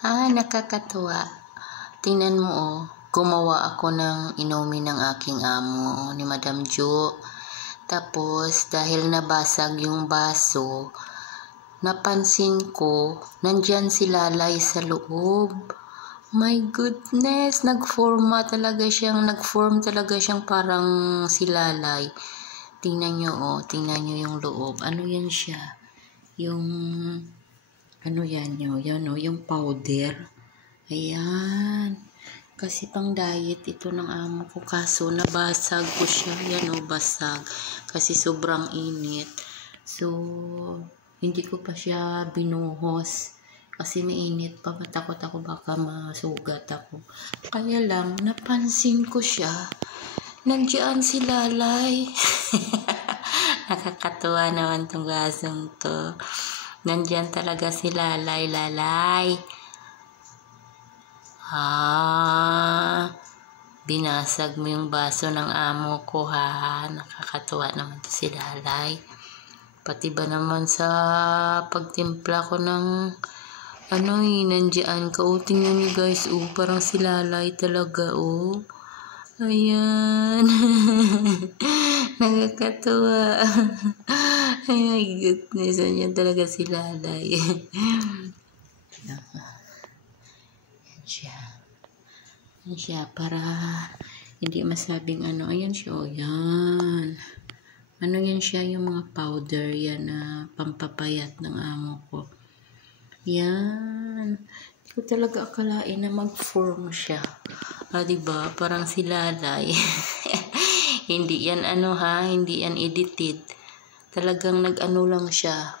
Nakakatuwa. Tingnan mo, gumawa ako ng inumin ng aking amo, ni Madam Jo. Tapos, dahil nabasag yung baso, napansin ko, nandyan si Lalay sa loob. My goodness, nag-form talaga siyang parang si Lalay. Tingnan nyo yung loob. Ano yan siya? Yung powder. Ayan. Kasi pang diet ito ng amo ko. Kaso nabasag ko siya. Basag. Kasi sobrang init. So, hindi ko pa siya binuhos. Kasi mainit pa. Matakot ako baka masugat ako. Kaya lang, napansin ko siya. Nandiyan si Lalay. Nakakatuwa naman tong gasong to. Nandiyan talaga si Lalay. Binasag mo yung baso ng amo ko, ha? Nakakatuwa naman to si Lalay. Pati ba naman sa pagtimpla ko ng nandiyan ka. Tingnan niyo guys, parang si Lalay talaga, Ayan. Nakakatuwa. Ay, my goodness. Ayan talaga si Lalay. Yan siya. Para hindi masabing Ayan siya. Yan. Yan siya, yung mga powder yan na pampapayat ng amo ko. Yan. Hindi ko talaga akalain na mag-form siya. Diba? Parang si Lalay. Hindi yan hindi yan edited. Talagang lang siya.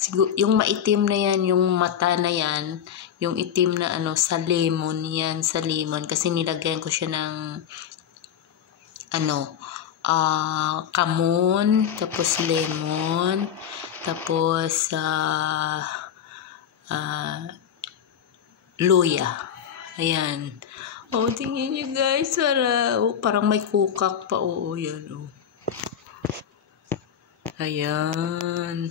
Siguro, yung maitim na yan, yung mata na yan, yung itim na sa lemon yan, sa lemon. Kasi nilagyan ko siya ng kamon, tapos lemon, tapos luya. Ayan. Tingnan nyo guys, parang may kukak pa. Yan. Ayan.